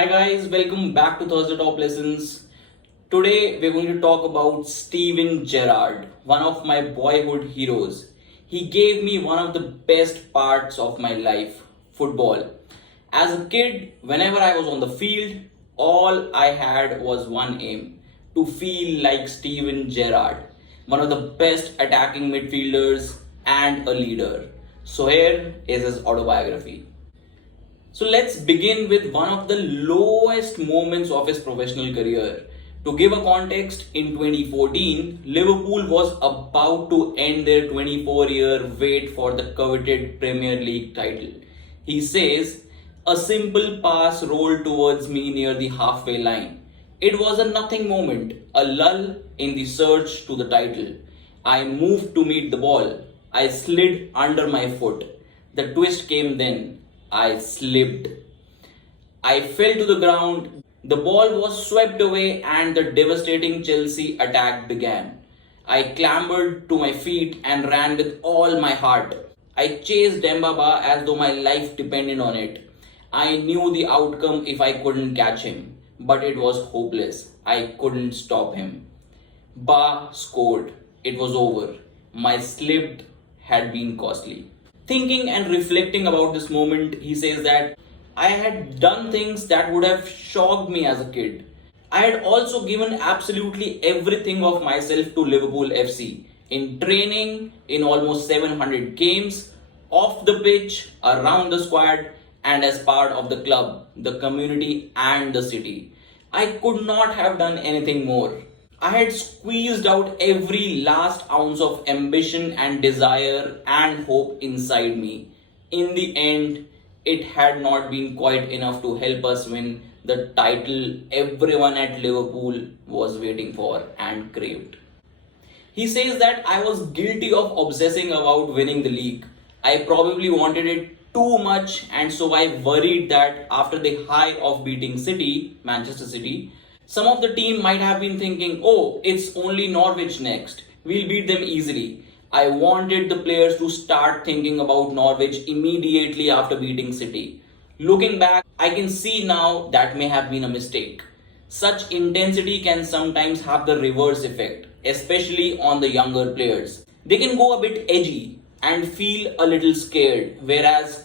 Hi guys, welcome back to Thursday Top Lessons. Today we're going to talk about Steven Gerrard, one of my boyhood heroes. He gave me one of the best parts of my life, football. As a kid, whenever I was on the field, all I had was one aim, to feel like Steven Gerrard, one of the best attacking midfielders and a leader. So here is his autobiography. So let's begin with one of the lowest moments of his professional career. To give a context, in 2014, Liverpool was about to end their 24-year wait for the coveted Premier League title. He says, "A simple pass rolled towards me near the halfway line. It was a nothing moment, a lull in the search to the title. I moved to meet the ball. I slid under my foot. The twist came then. I slipped. I fell to the ground. The ball was swept away and the devastating Chelsea attack began. I clambered to my feet and ran with all my heart. I chased Dembaba as though my life depended on it. I knew the outcome if I couldn't catch him, but it was hopeless. I couldn't stop him. Ba scored. It was over. My slip had been costly." Thinking and reflecting about this moment, he says that I had done things that would have shocked me as a kid. I had also given absolutely everything of myself to Liverpool FC in training, in almost 700 games, off the pitch, around the squad, and as part of the club, the community, and the city. I could not have done anything more. I had squeezed out every last ounce of ambition and desire and hope inside me. In the end, it had not been quite enough to help us win the title everyone at Liverpool was waiting for and craved. He says that I was guilty of obsessing about winning the league. I probably wanted it too much, and so I worried that after the high of beating Manchester City, some of the team might have been thinking, "Oh, it's only Norwich next. We'll beat them easily." I wanted the players to start thinking about Norwich immediately after beating City. Looking back, I can see now that may have been a mistake. Such intensity can sometimes have the reverse effect, especially on the younger players. They can go a bit edgy and feel a little scared, whereas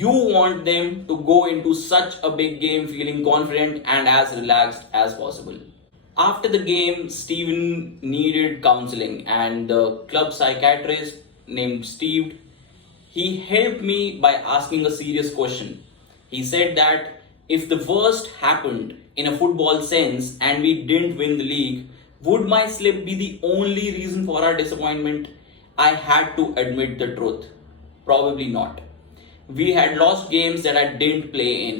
you want them to go into such a big game feeling confident and as relaxed as possible. After the game, Steven needed counseling, and the club psychiatrist named Steve, he helped me by asking a serious question. He said that if the worst happened in a football sense and we didn't win the league, would my slip be the only reason for our disappointment? I had to admit the truth. Probably not. We had lost games that I didn't play in.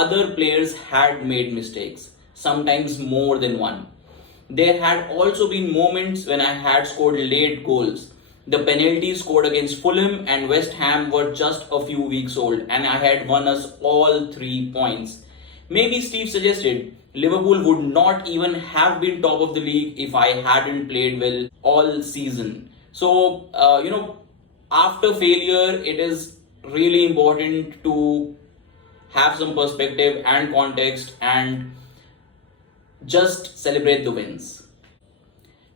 Other players had made mistakes, sometimes more than one. There had also been moments when I had scored late goals. The penalties scored against Fulham and West Ham were just a few weeks old, and I had won us all 3 points. Maybe Steve suggested Liverpool would not even have been top of the league if I hadn't played well all season. So, after failure, it is really important to have some perspective and context and just celebrate the wins.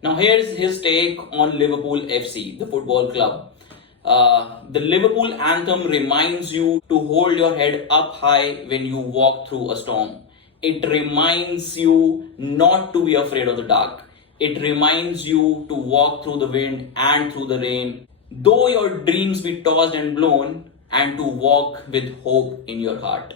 Now here's his take on Liverpool FC, the football club. The Liverpool anthem reminds you to hold your head up high when you walk through a storm. It reminds you not to be afraid of the dark. It reminds you to walk through the wind and through the rain, though your dreams be tossed and blown, and to walk with hope in your heart.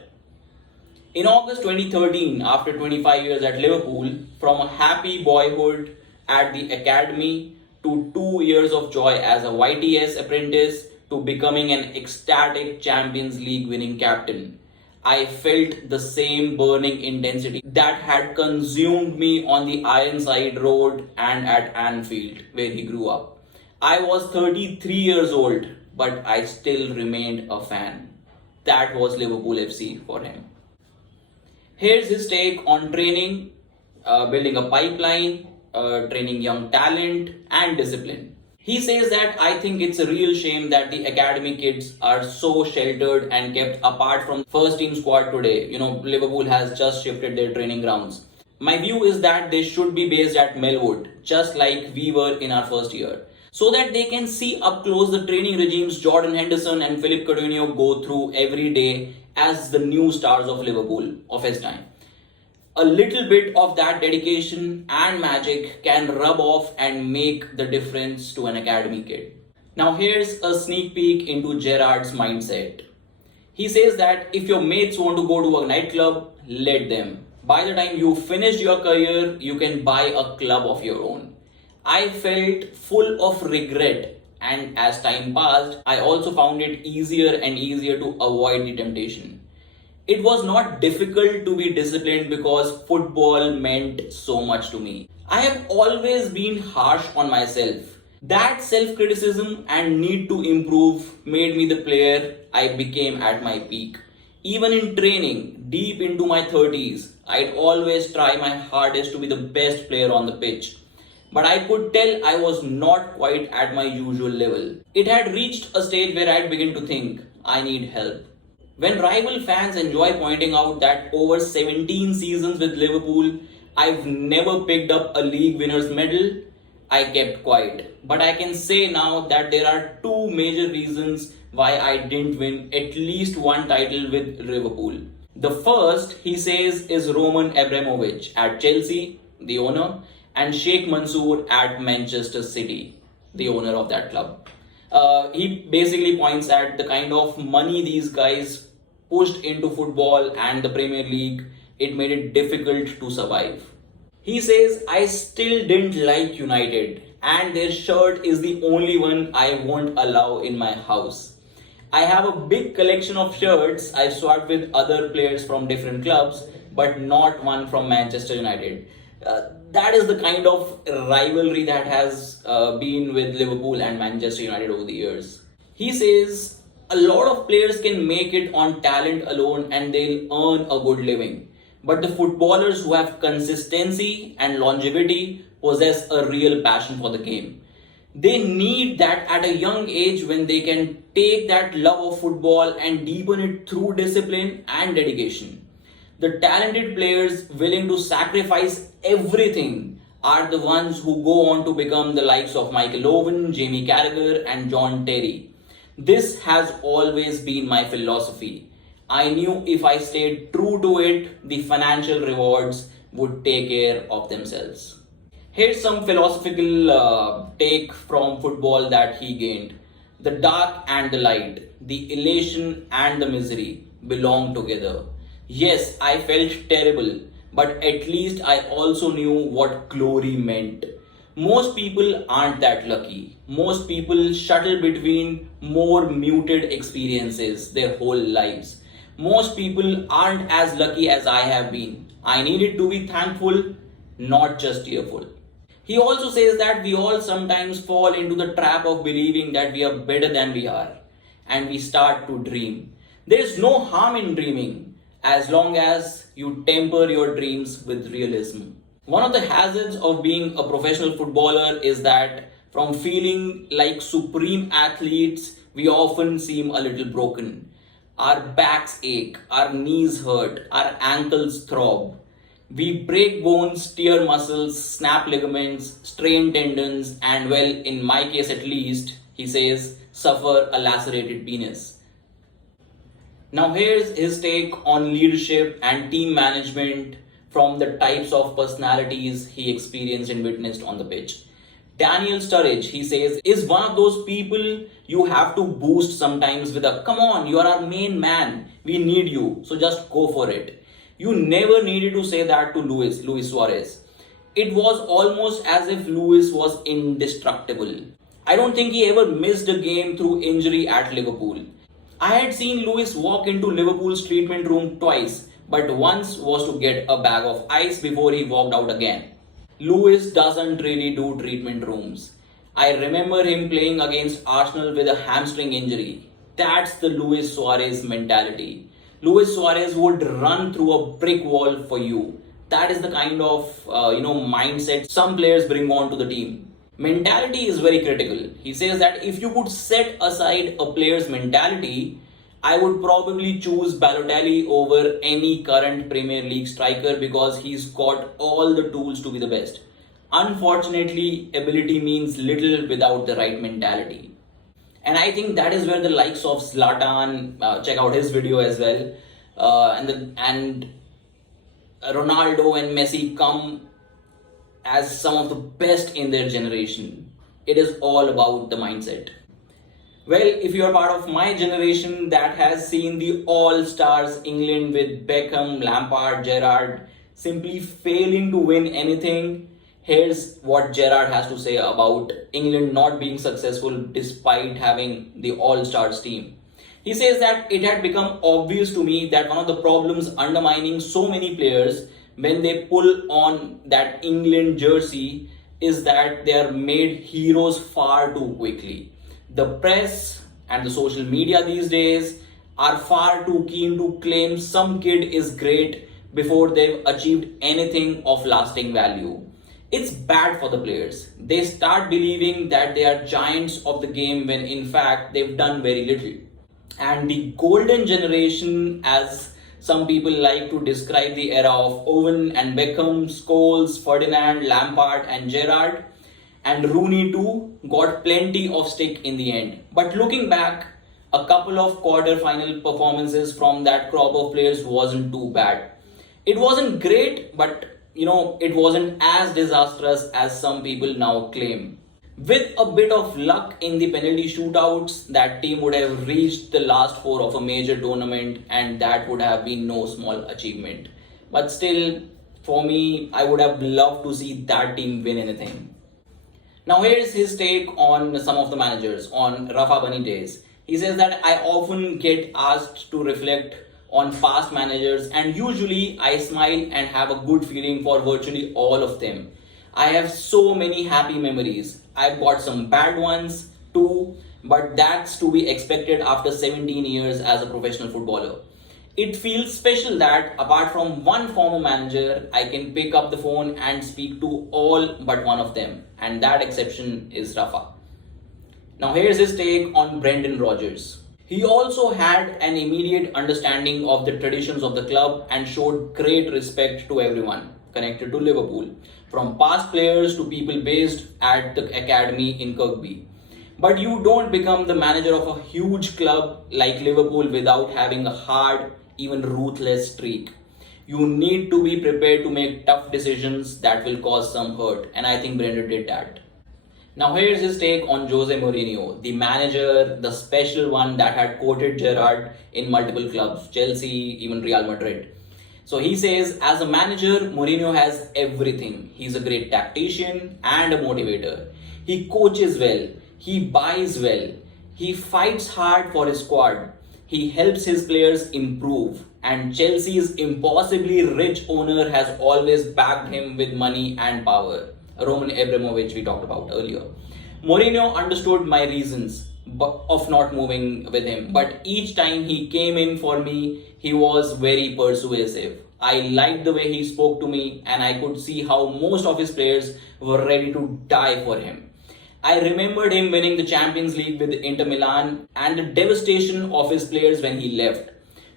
In August 2013, after 25 years at Liverpool, from a happy boyhood at the academy to 2 years of joy as a YTS apprentice to becoming an ecstatic Champions League winning captain, I felt the same burning intensity that had consumed me on the Ironside Road and at Anfield, where he grew up. I was 33 years old, but I still remained a fan. That was Liverpool FC for him. Here's his take on training, building a pipeline, training young talent, and discipline. He says that I think it's a real shame that the academy kids are so sheltered and kept apart from first team squad today. Liverpool has just shifted their training grounds. My view is that they should be based at Melwood, just like we were in our first year, so that they can see up close the training regimes Jordan Henderson and Philip Coutinho go through every day as the new stars of Liverpool of his time. A little bit of that dedication and magic can rub off and make the difference to an academy kid. Now, here's a sneak peek into Gerrard's mindset. He says that if your mates want to go to a nightclub, let them. By the time you finished your career, you can buy a club of your own. I felt full of regret, and as time passed, I also found it easier and easier to avoid the temptation. It was not difficult to be disciplined because football meant so much to me. I have always been harsh on myself. That self criticism and need to improve made me the player I became at my peak. Even in training, deep into my 30s, I'd always try my hardest to be the best player on the pitch. But I could tell I was not quite at my usual level. It had reached a stage where I'd begin to think, I need help. When rival fans enjoy pointing out that over 17 seasons with Liverpool, I've never picked up a league winner's medal, I kept quiet. But I can say now that there are two major reasons why I didn't win at least one title with Liverpool. The first, he says, is Roman Abramovich at Chelsea, the owner, and Sheikh Mansour at Manchester City, the owner of that club. He basically points at the kind of money these guys pushed into football and the Premier League. It made it difficult to survive. He says, I still didn't like United, and their shirt is the only one I won't allow in my house. I have a big collection of shirts I've swapped with other players from different clubs, but not one from Manchester United. That is the kind of rivalry that has been with Liverpool and Manchester United over the years. He says a lot of players can make it on talent alone and they'll earn a good living. But the footballers who have consistency and longevity possess a real passion for the game. They need that at a young age when they can take that love of football and deepen it through discipline and dedication. The talented players willing to sacrifice everything are the ones who go on to become the likes of Michael Owen, Jamie Carragher, and John Terry. This has always been my philosophy. I knew if I stayed true to it, the financial rewards would take care of themselves. Here's some philosophical take from football that he gained. The dark and the light, the elation and the misery belong together. Yes, I felt terrible, but at least I also knew what glory meant. Most people aren't that lucky. Most people shuttle between more muted experiences their whole lives. Most people aren't as lucky as I have been. I needed to be thankful, not just tearful. He also says that we all sometimes fall into the trap of believing that we are better than we are, and we start to dream. There is no harm in dreaming as long as you temper your dreams with realism. One of the hazards of being a professional footballer is that from feeling like supreme athletes, we often seem a little broken. Our backs ache, our knees hurt, our ankles throb. We break bones, tear muscles, snap ligaments, strain tendons, and well, in my case at least, he says, suffer a lacerated penis. Now here's his take on leadership and team management from the types of personalities he experienced and witnessed on the pitch. Daniel Sturridge, he says, is one of those people you have to boost sometimes with a, come on, you are our main man, we need you, so just go for it. You never needed to say that to Luis Suarez. It was almost as if Luis was indestructible. I don't think he ever missed a game through injury at Liverpool. I had seen Luis walk into Liverpool's treatment room twice, but once was to get a bag of ice before he walked out again. Luis doesn't really do treatment rooms. I remember him playing against Arsenal with a hamstring injury. That's the Luis Suarez mentality. Luis Suarez would run through a brick wall for you. That is the kind of mindset some players bring on to the team. Mentality is very critical. He says that if you could set aside a player's mentality, I would probably choose Balotelli over any current Premier League striker because he's got all the tools to be the best. Unfortunately, ability means little without the right mentality. And I think that is where the likes of Zlatan, check out his video as well, and Ronaldo and Messi come as some of the best in their generation. It is all about the mindset. Well, if you are part of my generation that has seen the all stars England with Beckham, Lampard, Gerrard simply failing to win anything, here's what Gerrard has to say about England not being successful despite having the all stars team. He says that it had become obvious to me that one of the problems undermining so many players when they pull on that England jersey is that they are made heroes far too quickly. The press and the social media these days are far too keen to claim some kid is great before they've achieved anything of lasting value. It's bad for the players. They start believing that they are giants of the game when in fact they've done very little. And the golden generation, as some people like to describe the era of Owen and Beckham, Scholes, Ferdinand, Lampard and Gerrard, and Rooney too, got plenty of stick in the end. But looking back, a couple of quarter-final performances from that crop of players wasn't too bad. It wasn't great, but it wasn't as disastrous as some people now claim. With a bit of luck in the penalty shootouts, that team would have reached the last four of a major tournament, and that would have been no small achievement. But still, for me, I would have loved to see that team win anything. Now here's his take on some of the managers, on Rafa Benitez. He says that I often get asked to reflect on past managers, and usually I smile and have a good feeling for virtually all of them. I have so many happy memories. I've got some bad ones too, but that's to be expected after 17 years as a professional footballer. It feels special that apart from one former manager, I can pick up the phone and speak to all but one of them, and that exception is Rafa. Now here's his take on Brendan Rodgers. He also had an immediate understanding of the traditions of the club and showed great respect to everyone connected to Liverpool, from past players to people based at the academy in Kirkby. But you don't become the manager of a huge club like Liverpool without having a hard, even ruthless streak. You need to be prepared to make tough decisions that will cause some hurt, and I think Brendan did that. Now here's his take on Jose Mourinho, the manager, the special one that had courted Gerrard in multiple clubs, Chelsea, even Real Madrid. So he says, as a manager, Mourinho has everything. He's a great tactician and a motivator. He coaches well, he buys well, he fights hard for his squad, he helps his players improve, and Chelsea's impossibly rich owner has always backed him with money and power. Roman Abramovich we talked about earlier. Mourinho understood my reasons of not moving with him, but each time he came in for me, he was very persuasive. I liked the way he spoke to me, and I could see how most of his players were ready to die for him. I remembered him winning the Champions League with Inter Milan and the devastation of his players when he left.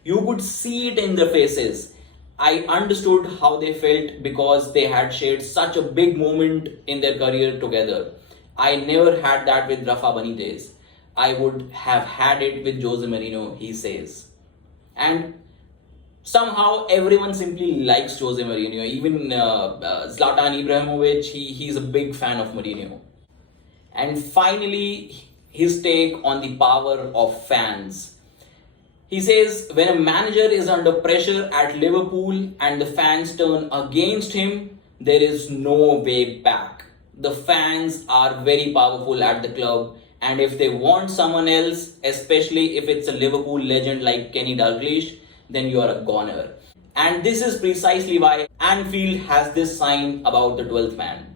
You could see it in their faces. I understood how they felt because they had shared such a big moment in their career together. I never had that with Rafa Benitez. I would have had it with Jose Mourinho, he says. And somehow everyone simply likes Jose Mourinho. Even Zlatan Ibrahimovic, he's a big fan of Mourinho. And finally, his take on the power of fans. He says, when a manager is under pressure at Liverpool and the fans turn against him, there is no way back. The fans are very powerful at the club, and if they want someone else, especially if it's a Liverpool legend like Kenny Dalglish, then you are a goner. And this is precisely why Anfield has this sign about the 12th man.